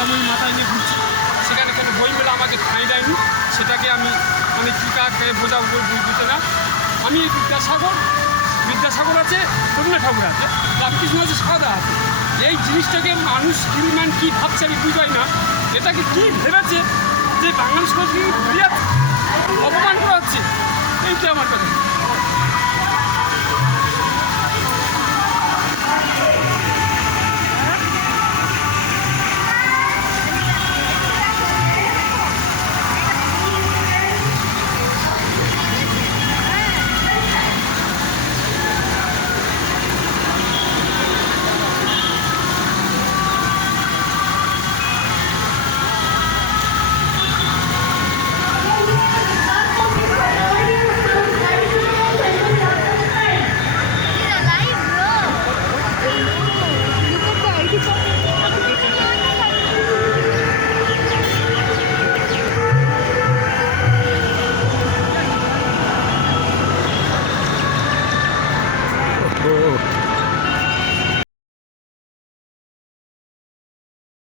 মাতামুড়ি মাথায় নিয়ে ঘুরছি, সেখানে কোনো বই মেলা আমাকে ঠাঁই দেয়নি। সেটাকে আমি মানে কী কাকে বোঝাবো বুঝতে না। আমি বিদ্যাসাগর আছে, রবীন্দ্রনাথ ঠাকুর আছে, রামকৃষ্ণ আছে, সারদা আছে। এই জিনিসটাকে মানুষ কিমান কী ভাবছে আমি বুঝাই না। এটাকে কী ভেবেছে যে বাঙালি সংস্কৃতি অপমান করা হচ্ছে, এইটা আমার কথা।